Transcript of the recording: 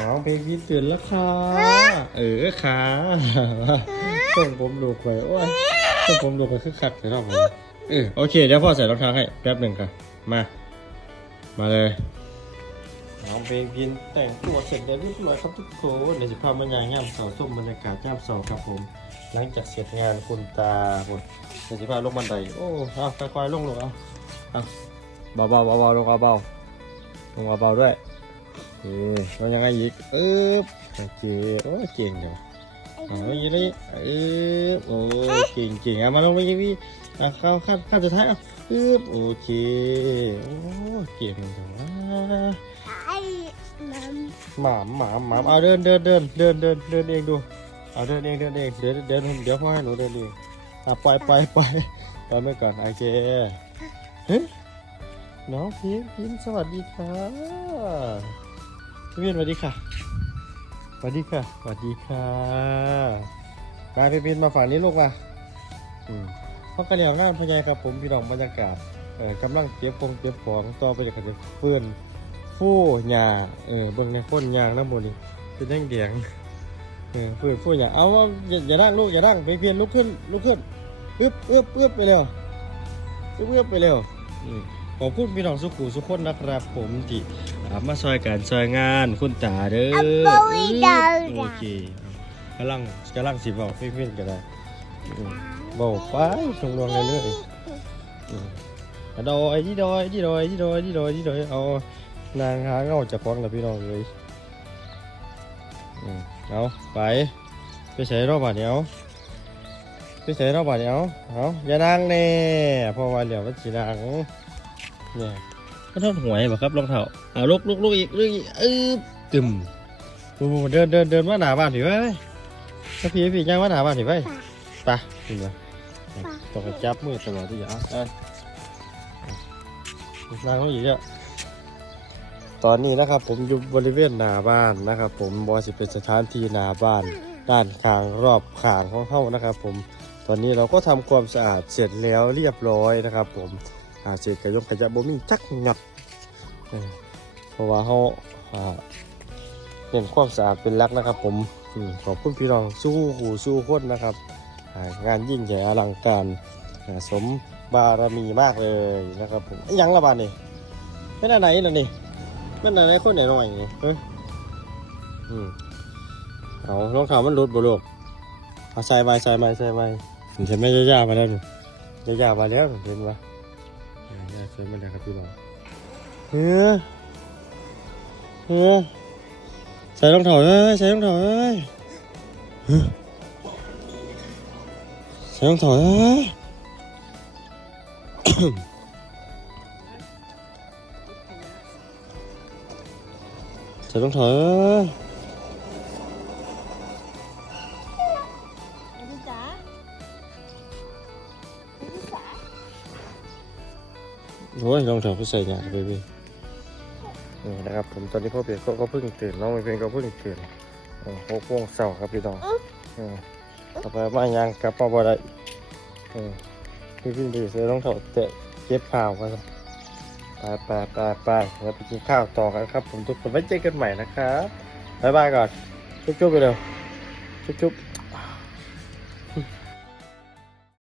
น้องเพลงพี่ตื่นแล้วค่ะ เออค่ะส่งผมลูกไปโอ้ยส่งผมลูกไปคือขัดไปรอบผมเออโอเคเดี๋ยวพ่อใส่รองเท้าให้แป๊บหนึ่งค่ะ มา มาเลยน้องเพลงพินแต่งตัวเสร็จเรียบร้อยครับทุกคนเดี๋ยวจะพาบรรยายงามเสาส้มบรรยากาศยามเสาครับผม หลังจากเสร็จงานคุณตาหมดเดี๋ยวจะพาลงบันไดโอ้เอาค่อยๆลงลงเอาเอาเบาๆเบาๆลงเบาๆลงเบาๆด้วย โอเคแล้วยังไงอีกอึ๊บโอเคโอ้เก่งจังเอาอย่างเลยอึ๊บโอ้เก่งเก่งอามาลงไปอีกพี่อะเข้าขั้นขั้นสุดท้ายเอาอึ๊บโอเคโอ้เก่งจังวะไอ้น้ำหมาหมาหมาเอาเดินเดินเดินเดินเดินเดินเองดูเอาเดินเองเดินเองเดี๋ยวเดี๋ยวเดี๋ยวพ่อให้หนูเดินเองอะปล่อยปล่อยปล่อยปล่อยไปก่อนโอเคเฮ้ยน้องพิมพิมสวัสดีค่ะ พี่พิมสวัสดีค่ะสวัสดีค่ะสวัสดีค่ะมาพี่พิมมาฝั่งนี้ลูกมาอืมพ่อกระเหลี่ยวงานพญายครับผมพี่น้องบรรยากาศเออกำลังเก็บฟงเก็บของต่อไปจากจะเฟื่อนฟู่หญ้าเออเบิ่งในคนยางน้ำบนนี่เป็นแดงแดงๆเออฟืนฟู่หญ้าเอาว่าอย่าอย่านั่งลูกอย่านั่งไปเพียนลุกขึ้นลุกขึ้นอึบอึบอึบไปเร็วอึบอึบไปเร็วอืม ขอบคุณพี่น้องสุขุสุขคนนะครับ ผมที่อ่ามาซอยการซอยงานคุณตาเด้ออัปโปวิดาโอเคเอากำลังกำลังสิบอกพี่เพียนก็ได้อืมบอกไปตรงรวงเรื่อยๆอืมอะดอยที่ดอยที่ดอยที่ดอยที่ดอยที่ดอยเอานางหาเงาจะฟ้องกับพี่น้องเลยอืมเอาไปไปใช้รอบบาดเนี้ยเอาไปใช้รอบบาดเนี้ยเอาเอาอย่านั่งแน่เพราะว่าเดี๋ยวมันสีนาง เนี่ยก็ทอดหวยบ่ครับรองเท้าเอาลุกลุกลุกอีกลุกอีกอึ๊บตึมบูบูเดินเดินเดินมาหน้าบ้านถิไว้ถ้าพี่พี่ย่างมาหน้าบ้านถิไว้ไปขึ้นมาต้องไปจับมือตลอดที่อย่าเอาไปนั่งเขาอีกเยอะตอนนี้นะครับผมอยู่บริเวณหน้าบ้านนะครับ ผมบอสิเป็นสถานที่หน้าบ้าน ด้านข้างรอบข้างของเขานะครับ ผมตอนนี้เราก็ทำความสะอาดเสร็จแล้วเรียบร้อยนะครับ ผม อาเสร็จกระยงขยะบ่มีจักหยัดเออเพราะว่าเขาเน้นความสะอาดเป็นหลักนะครับผมขอบคุณพี่น้องสู้หูสู้คนนะครับ งานยิ่งใหญ่อลังการสมบารมีมากเลยนะครับผมยังละบาดนี่เป็นอะไรล่ะนี่มันอะไรคนไหนหน่อยนี่เฮ้ยอืมเอารองเท้ามันหลุดบ่ลูกเอาใส่ไม้ใส่ไม้ใส่ไม้ผมจะไม่ย่าๆมาแล้วย่าๆมาแล้วเห็นปะ ย่าๆใส่มาแล้วครับพี่น้องเฮ้ยเฮ้ยใส่รองเท้าเอ้ยใส่รองเท้าเอ้ยเฮ้ยใส่รองเท้าเอ้ยใส่รองเท้าเอ้ย โอ้ยรองเท้าผู้ใส่งานไปพี่นี่นะครับผมตอนนี้พ่อเปียกก็เพิ่งตื่นน้องไม่เพลงก็เพิ่งตื่นเออหกโมงเช้าครับพี่น้องเออต่อไปมายังกลับมาบ่ได้เออพี่พี่ดีใส่รองเท้าเตะเก็บผ้ากันไปไปไปไปแล้วไปกินข้าวต่อกันครับ ผมทุกคนไว้เจอกันใหม่นะครับบ๊ายบายก่อน จุ๊บๆไปเร็วจุ๊บๆ